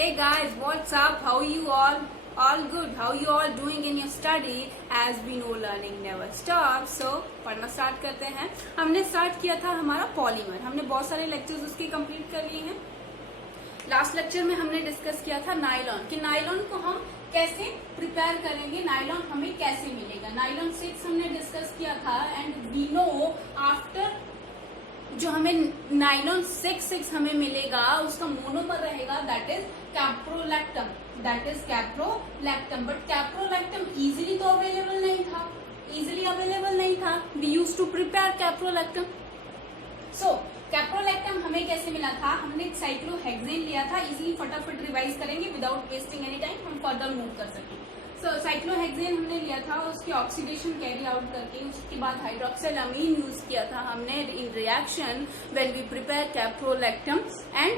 Hey guys, what's up? How you all? All good. How you all doing in your study? As we know, learning never stops. So पढ़ना start करते हैं. हमने start किया था हमारा polymer. हमने बहुत सारे लेक्चर्स उसके कंप्लीट कर लिए हैं. लास्ट लेक्चर में हमने डिस्कस किया था नायलॉन कि नायलॉन को हम कैसे प्रिपेयर करेंगे, नायलॉन हमें कैसे मिलेगा. नायलॉन 6 हमने डिस्कस किया था एंड वी नो आफ्टर जो हमें नायलॉन 6 हमें मिलेगा उसका मोनोमर रहेगा that is caprolactam. But caprolactam easily तो अवेलेबल नहीं था. We use to prepare caprolactam. So caprolactam हमें कैसे मिला था? हमने साइक्लोहेक्सेन लिया था. इजीली फटाफट रिवाइज करेंगे विदाउट वेस्टिंग एनी टाइम, हम फर्दर मूव कर सकें. सो साइक्लोहेक्सेन हमने लिया था, उसकी ऑक्सीडेशन कैरी आउट करके उसके बाद हाइड्रोक्सिलामीन यूज किया था हमने in reaction when we prepare caprolactam and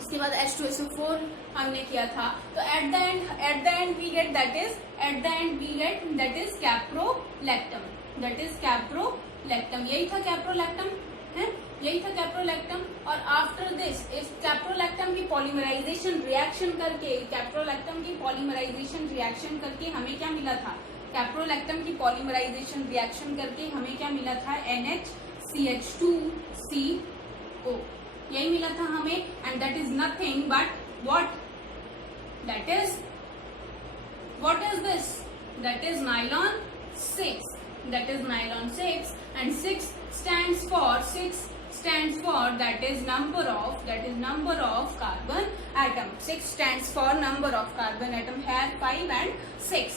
उसके बाद H2SO4 हमने किया था. तो at the end we get that is caprolactam. यही था कैप्रोलैक्टम है, यही था कैप्रोलैक्टम. और आफ्टर दिस इस कैप्रोलैक्टम की पॉलीमराइजेशन रिएक्शन करके हमें क्या मिला था? कैप्रोलैक्टम की पॉलीमराइजेशन रिएक्शन करके हमें क्या मिला था? NHCH2CO. यही मिला था हमें and that is nothing but what? That is this? That is nylon 6 and 6 stands for that is number of carbon atom. 6 stands for number of carbon atom here 5 and 6.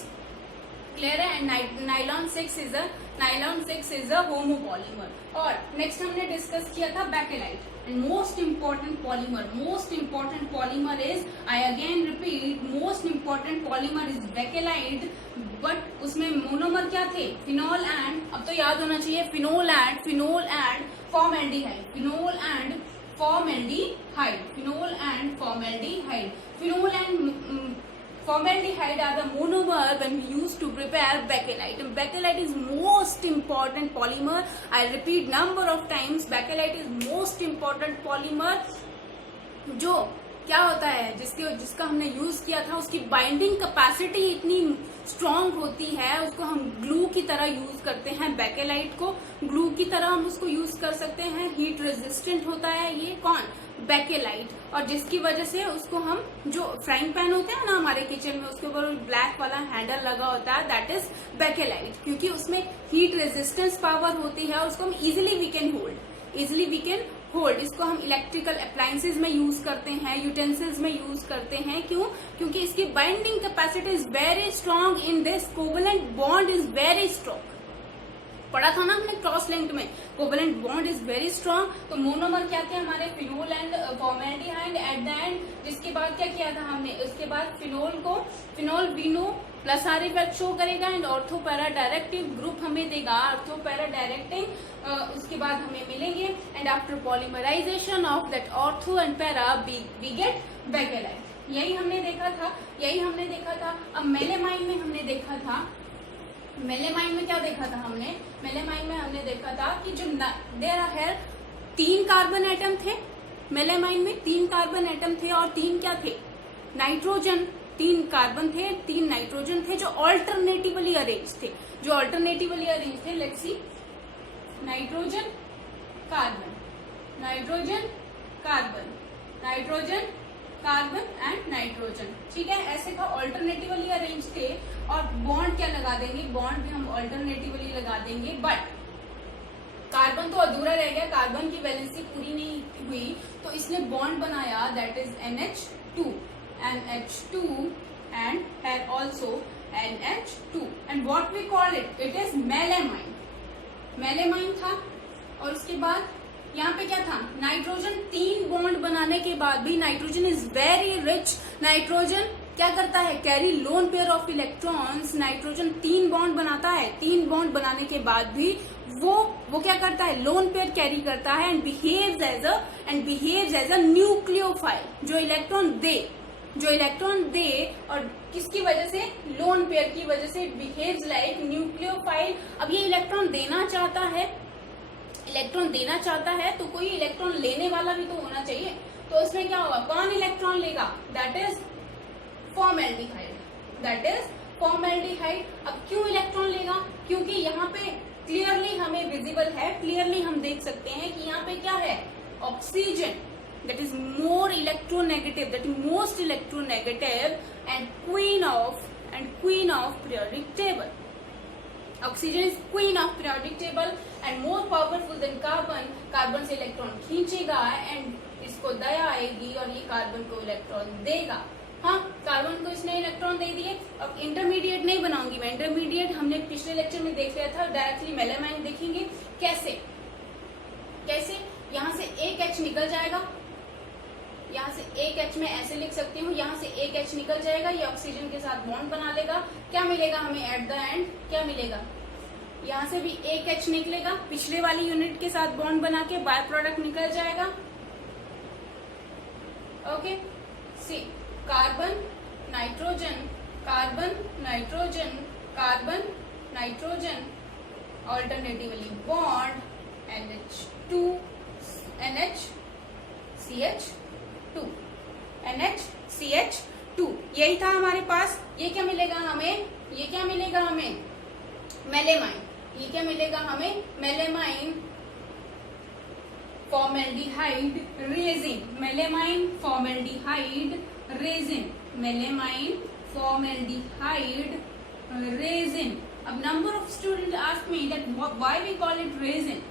Clear है? And nylon 6 is a homopolymer. और next हमने discuss किया था bakelite. And most important polymer is, I again repeat, most important polymer is bakelite. But उसमें monomer क्या थे? Phenol and, अब तो याद होना चाहिए, phenol and formaldehyde. Phenol and formaldehyde are the monomer when we use to prepare bakelite. And bakelite is most important polymer. I repeat number of times, bakelite is most important polymer. जो क्या होता है जिसका हमने use किया था उसकी binding capacity इतनी स्ट्रांग होती है, उसको हम ग्लू की तरह यूज करते हैं. बेकेलाइट को ग्लू की तरह हम उसको यूज कर सकते हैं. हीट रेजिस्टेंट होता है ये कौन? बेकेलाइट. और जिसकी वजह से उसको हम, जो फ्राइंग पैन होते हैं ना हमारे किचन में, उसके ऊपर ब्लैक वाला हैंडल लगा होता है, दैट इज बेकेलाइट. क्योंकि उसमें हीट रेजिस्टेंस पावर होती है, उसको हम इजिली वी कैन होल्ड. इसको हम इलेक्ट्रिकल अप्लायंसेज में यूज करते हैं, यूटेंसिल्स में यूज करते हैं. क्यों? क्योंकि इसकी binding capacity is very strong in this. Covalent bond is very strong. पढ़ा था ना हमने क्रॉस लिंक्ड में, covalent bond is very strong. तो मोनोमर क्या थे हमारे? Phenol and formaldehyde. At the end जिसके बाद क्या किया था हमने? उसके बाद फिनोल वीनो प्लस आर इफेक्ट शो करेगा and ortho para directive group हमें देगा. ऑर्थो पैरा डायरेक्टिंग उसके बाद हमें मिलेंगे and after polymerisation of that ortho and para we get bakelite. यही हमने देखा था. अब मेलेमाइन में हमने देखा था, मेलेमाइन में क्या देखा था हमने? मेलेमाइन में हमने देखा था कि जो देयर आर 3 कार्बन एटम थे. मेलेमाइन में 3 कार्बन एटम थे और 3 क्या थे? नाइट्रोजन. 3 कार्बन थे, 3 नाइट्रोजन थे जो ऑल्टरनेटिवली अरेंज थे. Let's see, nitrogen carbon and nitrogen. ठीक है, ऐसे था, ऑल्टरनेटिवली अरेंज थे. और बॉन्ड क्या लगा देंगे? बॉन्ड भी हम ऑल्टरनेटिवली लगा देंगे. बट कार्बन तो अधूरा रह गया, कार्बन की वैलेंसी पूरी नहीं हुई, तो इसने बॉन्ड बनाया that is NH2 and here also NH2 and what we call it is melamine था. और उसके बाद यहाँ पे क्या था? नाइट्रोजन. 3 बॉन्ड बनाने के बाद भी nitrogen is very rich. Nitrogen क्या करता है? Carry lone pair of electrons. Nitrogen 3 bond बनाता है. 3 बॉन्ड बनाने के बाद भी वो क्या करता है? लोन पेयर कैरी करता है and behaves as a nucleophile. जो इलेक्ट्रॉन दे और किसकी वजह से? लोन पेयर की वजह से बिहेव्स लाइक न्यूक्लियोफाइल. अब ये इलेक्ट्रॉन देना चाहता है तो कोई इलेक्ट्रॉन लेने वाला भी तो होना चाहिए. तो उसमें क्या होगा, कौन इलेक्ट्रॉन लेगा, that is formaldehyde, that is formaldehyde. अब क्यों इलेक्ट्रॉन लेगा, क्योंकि यहाँ पे क्लियरली हमें विजिबल है, क्लियरली हम देख सकते हैं कि यहाँ पे क्या है, oxygen, that is more electronegative, that is most electronegative and queen of periodic table. Oxygen is queen of periodic table and more powerful than carbon. Carbon से इलेक्ट्रॉन खींचेगा एंड इसको दया आएगी और ये कार्बन को इलेक्ट्रॉन देगा। हाँ, कार्बन को इसने इलेक्ट्रॉन दे दिए। अब इंटरमीडिएट नहीं बनाऊंगी मैं, इंटरमीडिएट हमने पिछले लेक्चर में देख लिया था, डायरेक्टली मेलामाइन देखेंगे। कैसे, यहाँ से एक H निकल जाएगा, यहाँ से एक H में ऐसे लिख सकती हूँ, यहाँ से एक H निकल जाएगा, ये ऑक्सीजन के साथ बॉन्ड बना लेगा। क्या मिलेगा हमें एट द एंड, क्या मिलेगा, यहाँ से भी एक H निकलेगा, पिछले वाली यूनिट के साथ बॉन्ड बना के बाय प्रोडक्ट निकल जाएगा। Okay, see carbon nitrogen, carbon nitrogen, carbon nitrogen, alternatively bond NH2 NHCH2 NHCH2, यही था हमारे पास। ये क्या मिलेगा हमें, ये क्या मिलेगा हमें, मेलेमाइन। ये क्या मिलेगा हमें, melamine formaldehyde resin, melamine formaldehyde resin, melamine formaldehyde resin. अब number of student ask me that why we call it resin,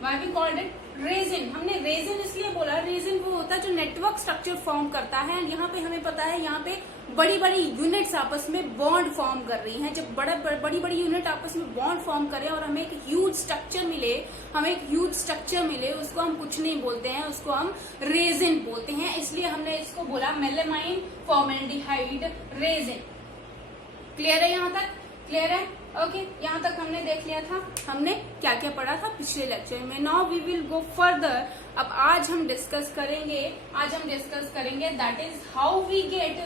why we called it resin. हमने रेजिन इसलिए बोला, रेजिन वो होता है जो नेटवर्क स्ट्रक्चर फॉर्म करता है। यहाँ पे हमें पता है, यहाँ पे बड़ी बड़ी यूनिट्स आपस में बॉन्ड फॉर्म कर रही हैं। जब बड़ी बड़ी यूनिट आपस में बॉन्ड फॉर्म करें और हमें एक ह्यूज स्ट्रक्चर मिले, उसको हम कुछ नहीं बोलते हैं, उसको हम रेजिन बोलते हैं। इसलिए हमने इसको बोला मेलेमाइन फॉर्मेल्डिहाइड रेजिन। क्लियर है, यहाँ तक क्लियर है? ओके, यहाँ तक हमने देख लिया था, हमने क्या क्या पढ़ा था पिछले लेक्चर में। Now we will go further. अब आज हम डिस्कस करेंगे that is how we get,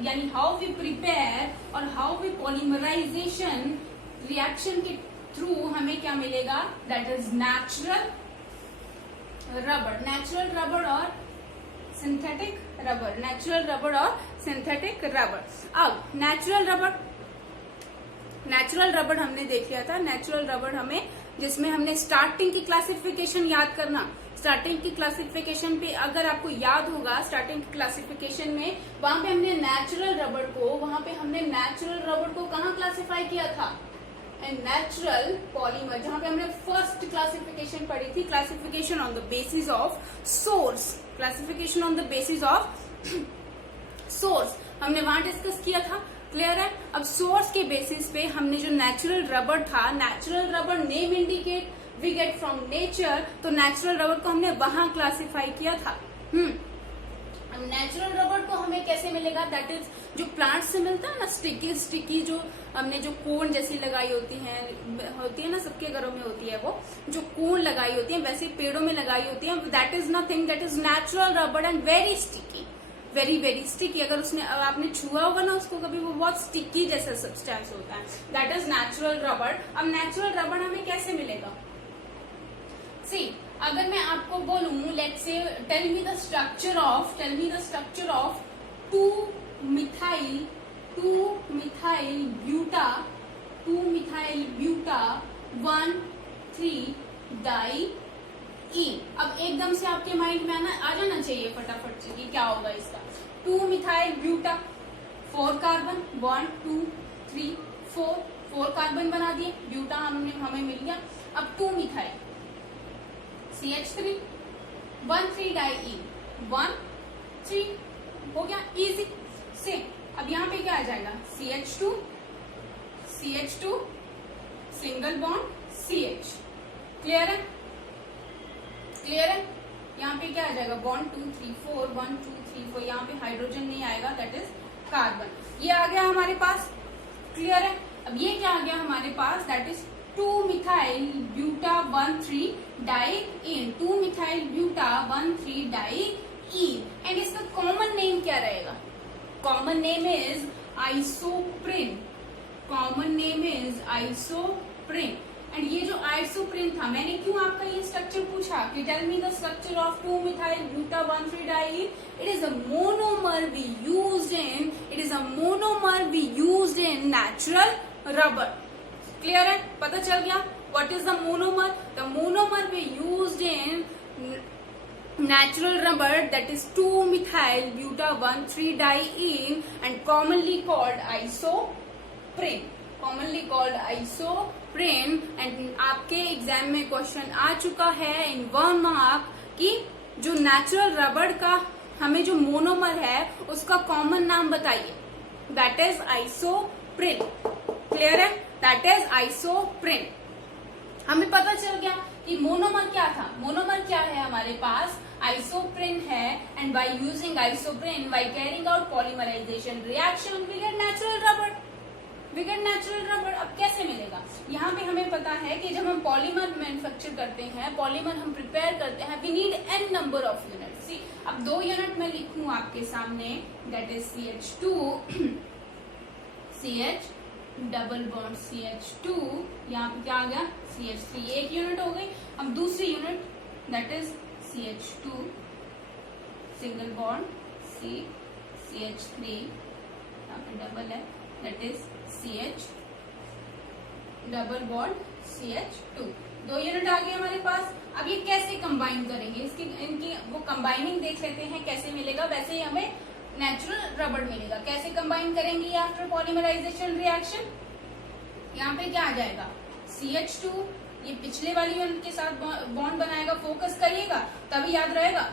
यानी हाउ वी प्रिपेयर और हाउ वी पॉलीमराइजेशन रिएक्शन के थ्रू हमें क्या मिलेगा, दैट इज नेचुरल रबर और सिंथेटिक रबर, नेचुरल रबर और सिंथेटिक रबर। अब नेचुरल रबर हमने देख लिया था। नेचुरल रबर हमें, जिसमें हमने स्टार्टिंग की क्लासिफिकेशन याद करना, स्टार्टिंग की क्लासिफिकेशन पे अगर आपको याद होगा, स्टार्टिंग की क्लासिफिकेशन में वहां पे हमने नेचुरल रबर को कहाँ क्लासिफाई किया था, नेचुरल पॉलीमर, जहां पे हमने फर्स्ट क्लासिफिकेशन पढ़ी थी, classification on the basis of source, classification on the basis of source हमने वहां डिस्कस किया था। क्लियर है? अब सोर्स के बेसिस पे हमने जो नेचुरल रबर था, natural rubber name indicate we get from nature, तो नेचुरल रबर को हमने वहां क्लासिफाई किया था। नेचुरल रबर को हमें कैसे मिलेगा, दैट इज जो प्लांट से मिलता है ना, स्टिकी जो हमने जो कोन जैसी लगाई होती है ना, सबके घरों में होती है, वो जो कोन लगाई होती है वैसे पेड़ों में लगाई होती है, that is nothing, that is natural rubber and very sticky, very very sticky. अगर उसने आपने छुआ होगा ना उसको कभी, वो बहुत स्टिकी जैसा सब्सटेंस होता है, दैट इज नेचुरल रबर। अब नेचुरल रबर हमें कैसे मिलेगा, सी अगर मैं आपको बोलूं, let's say tell me the structure of 2-methyl buta 1,3-diene। अब एकदम से आपके माइंड में आ जाना चाहिए फटाफट से कि क्या होगा इसका। 2-methyl buta, 4 कार्बन, 1 2 3 4 कार्बन बना दिए, ब्यूटा हमें मिल गया। अब 2-methyl CH3 1,3-diene 1 3 हो गया, इजी से। अब यहाँ पे क्या आ जाएगा, CH2 single bond CH। Clear है? यहाँ पे क्या आ जाएगा, बॉन्ड 2 3 4 1 2 3 4, यहाँ पे हाइड्रोजन नहीं आएगा, दैट इज कार्बन। ये आ गया हमारे पास। क्लियर है? अब ये क्या आ गया हमारे पास, that is 2-methyl buta 1,3-diene, 2-methyl buta 1,3-diene। And इसका कॉमन नेम क्या रहेगा, common name is isoprene, and ये जो आइसोप्रिन था, मैंने क्यों आपका ये स्ट्रक्चर पूछा कि tell me the structure of 2-methyl buta-1,3-diene. It is a monomer we used in natural rubber. Clear है? पता चल गया? What is the monomer? The monomer we used in natural rubber, that is 2-methyl buta-1,3-diene and commonly called isoprene. And आपके exam में question आ चुका है इन 1 mark कि जो नेचुरल रबड़ का हमें जो मोनोमर है उसका कॉमन नाम बताइए. That is isoprene. क्लियर है? That is isoprene. हमें पता चल गया कि मोनोमर क्या था. मोनोमर क्या है हमारे पास? आइसोप्रिन है. And by using isoprene, by carrying out polymerisation reaction, we get natural rubber. अब कैसे मिलेगा? यहाँ पे हमें पता है कि जब हम पॉलीमर मैन्युफैक्चर करते हैं, पॉलीमर हम प्रिपेयर करते हैं, we need n number of unit. See, अब 2 यूनिट मैं लिखूं आपके सामने, that is CH2 CH double bond CH2, यहाँ पे क्या आ गया? CH3. एक यूनिट हो गई. अब दूसरी unit that is CH2 single bond CH3, यहाँ पे डबल है, that is CH double bond CH2. 2 unit आ गए हमारे पास. अब ये कैसे कंबाइन करेंगे? इनकी वो कंबाइनिंग देख लेते हैं कैसे मिलेगा. वैसे ही हमें नेचुरल रबड़ मिलेगा. कैसे कंबाइन करेंगे आफ्टर पॉलीमराइजेशन रिएक्शन? यहाँ पे क्या आ जाएगा? CH2, ये पिछले वाली यूनिट के साथ बॉन्ड बनाएगा. फोकस करिएगा तभी याद रहेगा.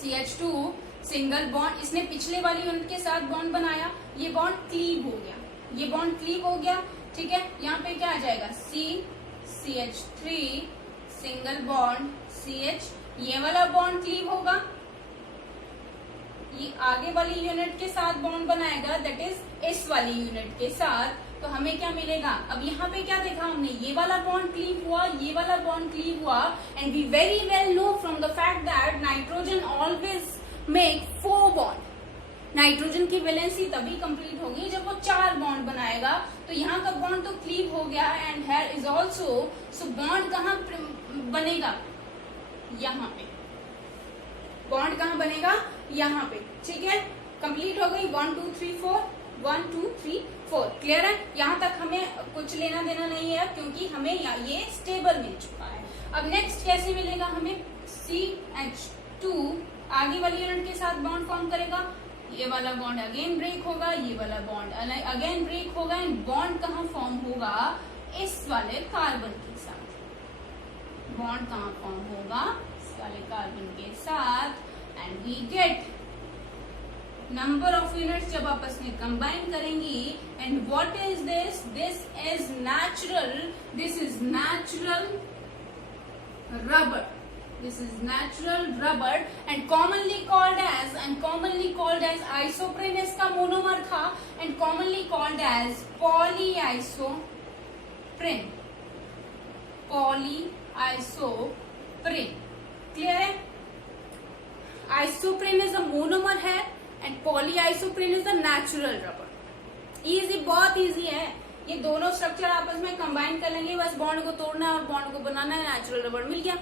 CH2 सिंगल बॉन्ड, इसने पिछले वाली यूनिट के साथ बॉन्ड बनाया, ये बॉन्ड क्लीव हो गया, ये बॉन्ड क्लीव हो गया. ठीक है, यहाँ पे क्या आ जाएगा? CH3 सिंगल बॉन्ड CH, ये वाला बॉन्ड क्लीव होगा, ये आगे वाली यूनिट के साथ बॉन्ड बनाएगा, दैट इज इस वाली यूनिट के साथ. तो हमें क्या मिलेगा? अब यहाँ पे क्या देखा हमने? ये वाला बॉन्ड क्लीव हुआ, ये वाला बॉन्ड क्लीव हुआ. And we very well know from the fact that nitrogen always make 4 bond. Nitrogen की वैलेंसी तभी कंप्लीट होगी जब वो 4 बॉन्ड बनाएगा. तो यहाँ का बॉन्ड तो क्लीव हो गया. And here is also, so bond कहाँ बनेगा? यहाँ पे. बॉन्ड कहाँ बनेगा? यहाँ पे. ठीक है, कंप्लीट हो गई. 1 2 3 4, 1 2 3 4. क्लियर है? यहाँ तक हमें कुछ लेना देना नहीं है क्योंकि हमें ये स्टेबल मिल चुका है. अब नेक्स्ट कैसे मिलेगा हमें? CH2 आगे वाली यूनिट के साथ बॉन्ड फॉर्म करेगा, ये वाला बॉन्ड अगेन ब्रेक होगा, ये वाला बॉन्ड अगेन ब्रेक होगा. एंड बॉन्ड कहाँ फॉर्म होगा? इस वाले कार्बन के साथ. बॉन्ड कहाँ फॉर्म होगा? इस वाले कार्बन के साथ. And we get number of units जब आपस में कंबाइन करेंगी. And what is this? This is natural rubber. This is natural rubber and commonly called as isoprene. इसका मोनोमर था and commonly called as polyisoprene. Clear है? Isoprene is a monomer है and polyisoprene is a natural rubber. Easy, बहुत easy है. ये दोनों structure आपस में कंबाइन कर लेंगे, बस बॉन्ड को तोड़ना है और बॉन्ड को बनाना है. नेचुरल रबड़ मिल गया.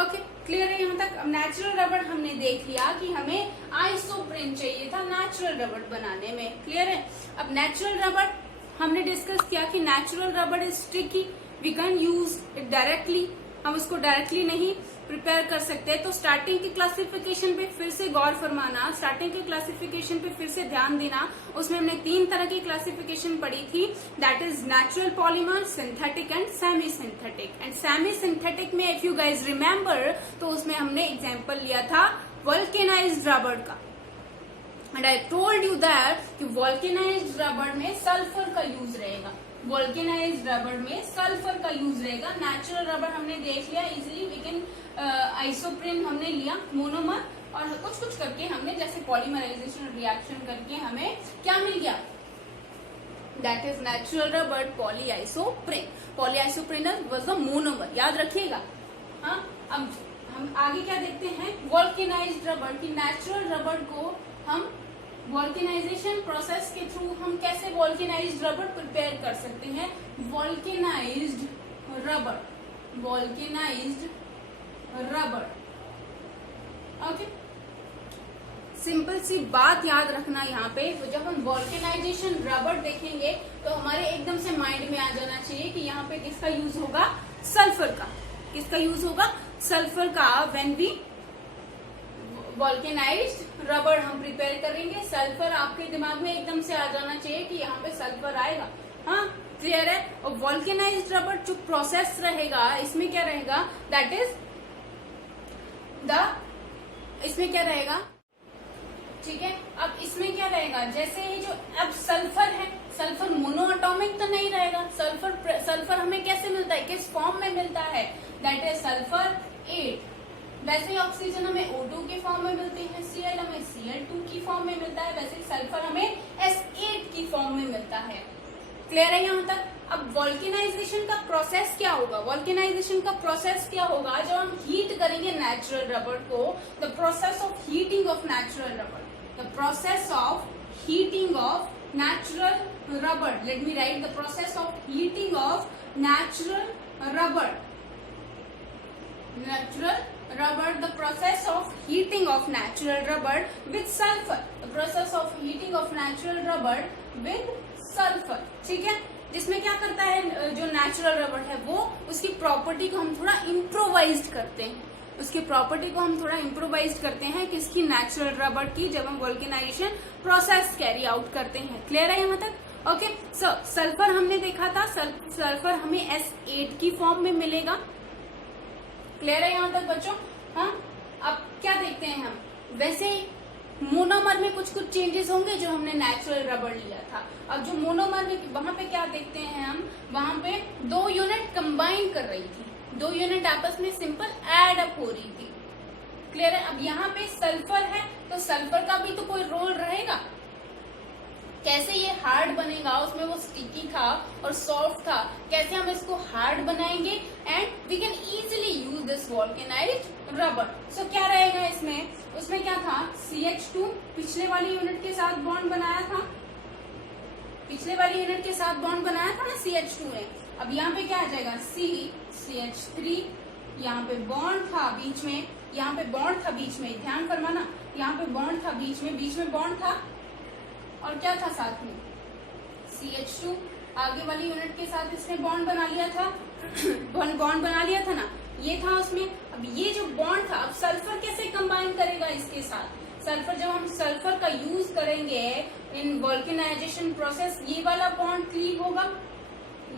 ओके, क्लियर है यहाँ तक? अब नेचुरल रबड़ हमने देख लिया कि हमें आइसोप्रिन चाहिए था नेचुरल रबड़ बनाने में. क्लियर है? अब नेचुरल रबड़ हमने डिस्कस किया कि natural rubber is sticky, we can use it directly. हम उसको डायरेक्टली नहीं प्रिपेयर कर सकते. तो स्टार्टिंग की क्लासिफिकेशन पे फिर से गौर फरमाना, स्टार्टिंग की क्लासिफिकेशन पे फिर से ध्यान देना. उसमें हमने 3 तरह की क्लासिफिकेशन पढ़ी थी, that is natural polymer, synthetic and semi synthetic. And semi synthetic में इफ यू गाइज रिमेम्बर तो उसमें हमने एग्जाम्पल लिया था वल्केनाइज्ड रबड़ का. And I told you that कि वल्केनाइज्ड रबड़ में सल्फर का यूज रहेगा. वल्केनाइज्ड रबड़ में सल्फर का यूज रहेगा. नेचुरल रबड़ हमने देख लिया इजिली, वी कैन आइसोप्रिन हमने लिया मोनोमर, और कुछ करके हमने जैसे पॉलीमराइजेशन रिएक्शन करके हमें क्या मिल गया? दैट इज नेचुरल रबड़ पॉलीआइसोप्रिन. पॉलीआइसोप्रिनर वाज द मोनोमर, याद रखिएगा. हाँ, अब हम आगे क्या देखते हैं? वल्केनाइज्ड रबड़ की नेचुरल रबड़ को हम वॉल्केनाइजेशन प्रोसेस के थ्रू हम कैसे वॉल्केनाइज्ड रबर प्रिपेयर कर सकते हैं? वॉल्केनाइज्ड रबर, वॉल्केनाइज्ड रबर। ओके, सिंपल सी बात याद रखना यहाँ पे। तो जब हम वॉल्केनाइजेशन रबर देखेंगे तो हमारे एकदम से माइंड में आ जाना चाहिए कि यहाँ पे किसका यूज होगा? सल्फर का। किसका यूज होगा? सल्फर का। व्हेन वी वॉल्केनाइज्ड रबर हम प्रिपेयर करेंगे, सल्फर आपके दिमाग में एकदम से आ जाना चाहिए कि यहाँ पे सल्फर आएगा। हाँ, क्लियर है? और वॉल्केनाइज्ड रबर जो प्रोसेस रहेगा, इसमें क्या रहेगा? दैट इज इसमें क्या रहेगा? ठीक है, अब इसमें क्या रहेगा? जैसे ही जो अब सल्फर है, सल्फर मोनोएटॉमिक तो नहीं रहेगा। सल्फर हमें कैसे मिलता है? किस फॉर्म में मिलता है? That is sulphur 8। वैसे ही ऑक्सीजन हमें O2 के फॉर्म में मिलती है, Cl हमें Cl2 की फॉर्म में मिलता है, वैसे सल्फर हमें S8 की फॉर्म में मिलता है। क्लियर है यहाँ तक? अब वॉल्केनाइजेशन का प्रोसेस क्या होगा? वॉल्केनाइजेशन का प्रोसेस क्या होगा? जब हम हीट करेंगे नेचुरल रबर को, the process of heating of natural rubber, the process of heating of natural rubber, let me right, the process of heating of natural rubber, the process of heating of natural rubber with sulfur, the process of heating of natural rubber with sulfur। ठीक है, जिसमें क्या करता है जो natural rubber है वो उसकी प्रॉपर्टी को हम थोड़ा इम्प्रोवाइज्ड करते हैं, उसकी प्रॉपर्टी को हम थोड़ा इम्प्रोवाइज्ड करते हैं किसकी? नेचुरल रबर की, जब हम वॉल्केनाइजेशन प्रोसेस कैरी आउट करते हैं। क्लियर है यहाँ तक? ओके, सो सल्फर हमने देखा था, सल्फर हमें S8 की फॉर्म में मिलेगा। क्लियर है यहाँ तक बच्चों? हाँ, अब क्या देखते हैं हम? वैसे मोनोमर में कुछ कुछ चेंजेस होंगे जो हमने नेचुरल रबर लिया था। अब जो मोनोमर में वहां पे क्या देखते हैं हम? वहां पे 2 यूनिट कंबाइन कर रही थी, 2 यूनिट आपस में सिंपल एड अप हो रही थी। क्लियर है? अब यहाँ पे सल्फर है तो सल्फर का भी तो कोई रोल रहेगा। कैसे ये हार्ड बनेगा? उसमें वो स्टिकी था और सॉफ्ट था, कैसे हम इसको हार्ड बनाएंगे and we can easily use this vulcanised rubber. So क्या रहेगा इसमें? उसमें क्या था? CH2 पिछले वाली यूनिट के साथ बॉन्ड बनाया था, पिछले वाली यूनिट के साथ बॉन्ड बनाया था ना CH2 ने। अब यहाँ पे क्या आ जाएगा? CH3, यहाँ पे बॉन्ड था बीच में, यहाँ पे बॉन्ड था बीच में, ध्यान फरमाना, यहाँ पे बॉन्ड था बीच में बॉन्ड था और क्या था साथ में? CH2। आगे वाली यूनिट के साथ इसने बॉन्ड बना लिया था, बॉन्ड बना लिया था ना, ये था उसमें। अब ये जो बॉन्ड था, अब सल्फर कैसे कंबाइन करेगा इसके साथ? सल्फर, जब हम सल्फर का यूज करेंगे इन वॉल्केनाइजेशन प्रोसेस, ये वाला बॉन्ड क्लीव होगा,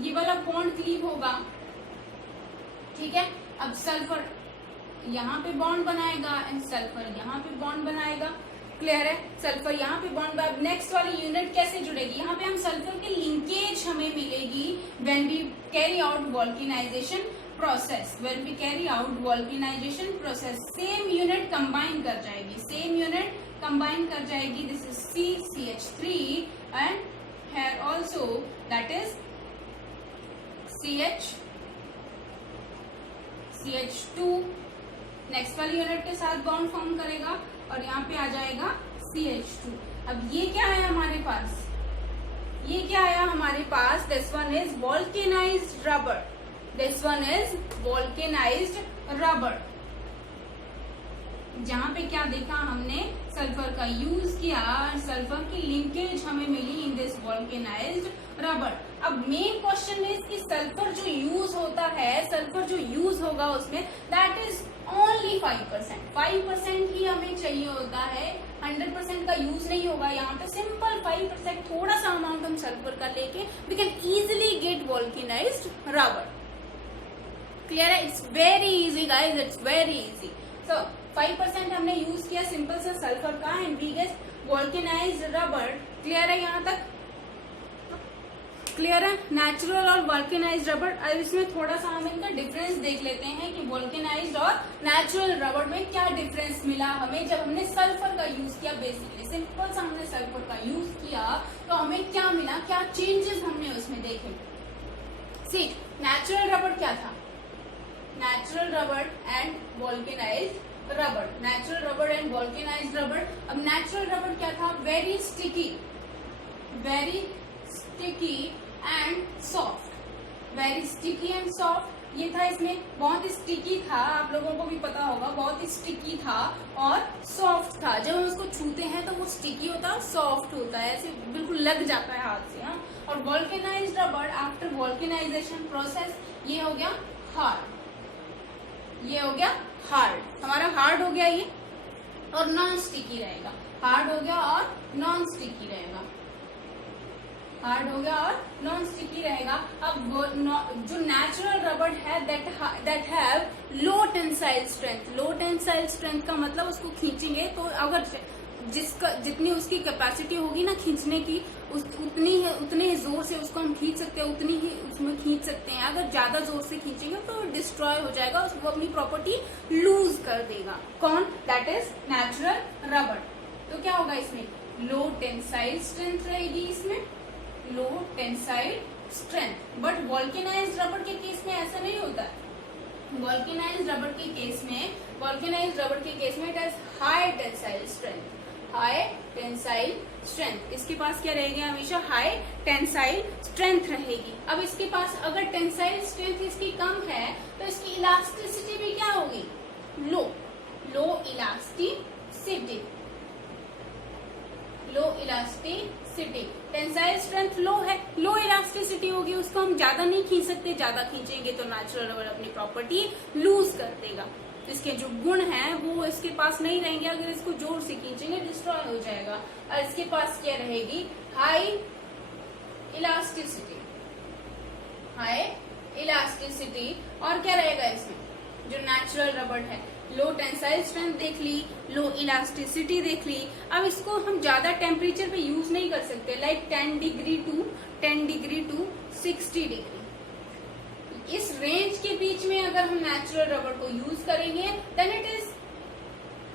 ये वाला बॉन्ड क्लीव होगा। ठीक है, अब सल्फर यहाँ पे बॉन्ड बनाएगा एंड सल्फर यहाँ पे बॉन्ड बनाएगा। क्लियर है? सल्फर यहाँ पे बॉन्ड, नेक्स्ट वाली यूनिट कैसे जुड़ेगी? यहाँ पे हम सल्फर की लिंकेज हमें मिलेगी when we carry out vulcanisation process, when we carry out vulcanisation process, same unit combine कर जाएगी, सेम यूनिट कंबाइन कर जाएगी। This is CH3 and here also that is CH2 next वाली यूनिट के साथ बॉन्ड फॉर्म करेगा और यहाँ पे आ जाएगा CH2। अब ये क्या है हमारे पास? ये क्या आया हमारे पास? This one is vulcanised rubber, this one is vulcanised rubber. जहाँ पे क्या देखा हमने? सल्फर का यूज किया, सल्फर की लिंकेज हमें मिली इन दिस वॉल्केनाइज्ड रबर। अब मेन क्वेश्चन इज कि सल्फर जो यूज होता है, सल्फर जो यूज होगा उसमें, दैट इज ओनली 5%। 5% ही हमें चाहिए होता है, 100% का यूज नहीं होगा। यहाँ पे सिंपल 5%, थोड़ा सा अमाउंट हम सल्फर का लेके we can easily get vulcanised rubber. Clear है? It's very easy guys, it's very easy. So 5% हमने यूज किया सिंपल से सल्फर का and we get vulcanised rubber. Clear है यहाँ तक? क्लियर है? नेचुरल और वॉल्केनाइज्ड रबर। अब इसमें थोड़ा सा हम इनका डिफरेंस देख लेते हैं कि वॉल्केनाइज्ड और नेचुरल रबर में क्या डिफरेंस मिला हमें जब हमने सल्फर का यूज किया। बेसिकली सिंपल सा हमने सल्फर का यूज किया तो हमें क्या मिला, क्या चेंजेस हमने उसमें देखे। सी, नेचुरल रबर क्या था? Natural rubber and vulcanised rubber, natural rubber and vulcanised rubber. अब नेचुरल रबर क्या था, very sticky and soft, very sticky and soft, ये था इसमें, बहुत ही स्टिकी था, आप लोगों को भी पता होगा, बहुत ही स्टिकी था और सॉफ्ट था। जब हम उसको छूते हैं तो वो स्टिकी होता है, सॉफ्ट होता है, ऐसे बिल्कुल लग जाता है हाथ से। हाँ, और वॉल्केनाइज्ड रबर आफ्टर वॉल्केनाइजेशन प्रोसेस ये हो गया हार्ड, ये हो गया हार्ड, हमारा हार्ड हो गया ये, और नॉन स्टिकी रहेगा, हार्ड हो गया और नॉन स्टिकी रहेगा, हार्ड हो गया और नॉन स्टिकी रहेगा। अब जो नेचुरल रबर है that have low tensile strength, low tensile strength का मतलब उसको खींचेंगे तो अगर जितनी उसकी कैपेसिटी होगी ना खींचने की, उतने ही जोर से उसको हम खींच सकते हैं, उतनी ही उसमें खींच सकते हैं। अगर ज्यादा जोर से खींचेंगे तो डिस्ट्रॉय हो जाएगा, उसको अपनी प्रॉपर्टी लूज कर देगा। कौन, दैट इज नेचुरल रबर। तो क्या होगा इसमें, लो टेंसाइल स्ट्रेंथ रहेगी, इसमें लो टेंसाइल स्ट्रेंथ। बट वॉल्केनाइज्ड रबर के केस में ऐसा नहीं होता है। वॉल्केनाइज्ड रबर के केस में it has high tensile strength, high tensile strength. इसके पास क्या रहेगी, हमेशा हाई टेंसाइल स्ट्रेंथ रहेगी। अब इसके पास अगर टेंसाइल स्ट्रेंथ इसकी कम है तो इसकी इलास्टिसिटी भी क्या होगी, लो, लो इलास्टिसिटी, लो इलास्टिसिटी। टेंसाइल स्ट्रेंथ लो है, लो इलास्टिसिटी होगी, उसको हम ज्यादा नहीं खींच सकते, ज्यादा खींचेंगे तो नेचुरल रबर अपनी प्रॉपर्टी लूज कर देगा, इसके जो गुण हैं वो इसके पास नहीं रहेंगे। अगर इसको जोर से खींचेंगे डिस्ट्रॉय हो जाएगा। और इसके पास क्या रहेगी, हाई इलास्टिसिटी, हाई इलास्टिसिटी। और क्या रहेगा इसमें, जो नेचुरल रबर है, लो टेंसाइल स्ट्रेंथ देख ली, लो इलास्टिसिटी देख ली। अब इसको हम ज्यादा टेम्परेचर पे यूज नहीं कर सकते, लाइक 10 डिग्री टू 60 डिग्री, इस रेंज के बीच में अगर हम नेचुरल रबर को यूज करेंगे देन इट इज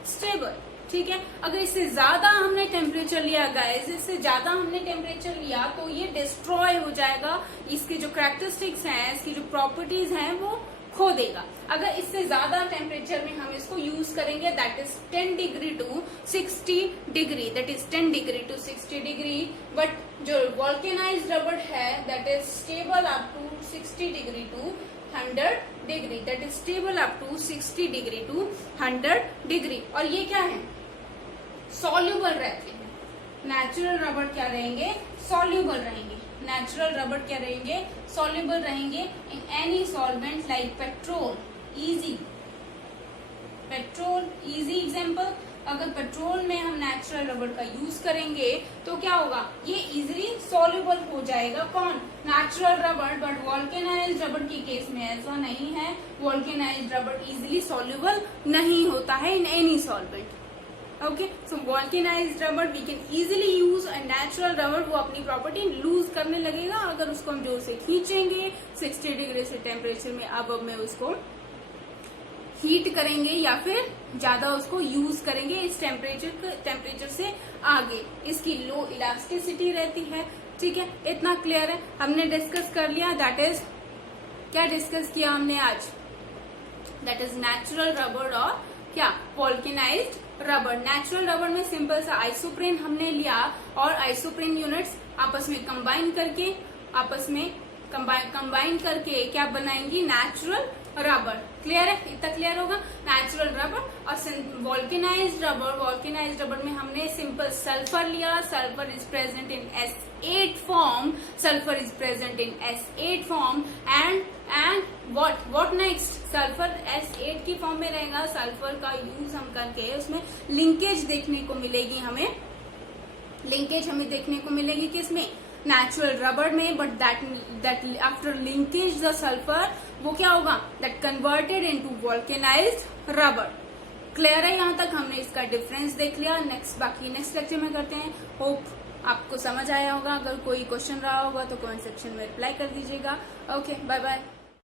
स्टेबल, ठीक है। अगर इससे ज्यादा हमने टेम्परेचर लिया गाइस, इससे ज्यादा हमने टेम्परेचर लिया तो ये डिस्ट्रॉय हो जाएगा, इसके जो कैरेक्टरिस्टिक्स हैं, इसकी जो प्रॉपर्टीज हैं वो खो देगा। अगर इससे ज्यादा टेम्परेचर में हम इसको यूज करेंगे that is 10 degree to 60 degree, that is 10 degree to 60 degree. But जो वॉल्केनाइज्ड रबर है that is stable up to 60 degree to 100 degree, that is stable up to 60 degree to 100 degree. और ये क्या है, सॉल्युबल रहते हैं। Natural rubber क्या रहेंगे, सॉल्युबल रहेंगे। नेचुरल रबर क्या रहेंगे, सॉल्युबल रहेंगे इन any solvent like petrol, easy, petrol easy example. अगर पेट्रोल में हम नेचुरल रबर का यूज करेंगे तो क्या होगा, ये इजीली सॉल्युबल हो जाएगा। कौन, नेचुरल रबर। बट वॉल्केनाइज्ड रबर के केस में ऐसा नहीं है, वॉल्केनाइज्ड रबर इजीली सॉल्युबल नहीं होता है in any solvent. Okay, so vulcanised rubber we can easily use, and natural rubber वो अपनी प्रॉपर्टी लूज करने लगेगा अगर उसको हम जोर से खींचेंगे, 60 डिग्री से टेम्परेचर में अब में उसको हीट करेंगे या फिर ज्यादा उसको यूज करेंगे इस टेम्परेचर से आगे। इसकी लो इलास्टिसिटी रहती है, ठीक है। इतना क्लियर है, हमने डिस्कस कर लिया। दैट इज, क्या डिस्कस किया हमने आज, दैट इज नेचुरल रबर और क्या, वॉल्केनाइज्ड रबर। नेचुरल रबर में सिंपल सा आइसोप्रेन हमने लिया और आइसोप्रेन यूनिट्स आपस में कंबाइन करके क्या बनाएंगी, नेचुरल रबर। क्लियर है, इतना क्लियर होगा। नेचुरल रबर और वॉल्केनाइज्ड रबर में हमने सिंपल सल्फर लिया, sulphur is present in S8 form, sulphur is present in S8 form and what next, sulphur S8 की फॉर्म में रहेगा। सल्फर का यूज हम करके उसमें लिंकेज देखने को मिलेगी, हमें लिंकेज देखने को मिलेगी किसमें, नेचुरल रबर में। But that after linkage the sulphur वो क्या होगा, that converted into vulcanised rubber. Clear है, यहाँ तक हमने इसका डिफरेंस देख लिया। बाकी नेक्स्ट लेक्चर में करते हैं। होप आपको समझ आया होगा। अगर कोई क्वेश्चन रहा होगा तो कमेंट सेक्शन में रिप्लाई कर दीजिएगा। Okay, bye bye.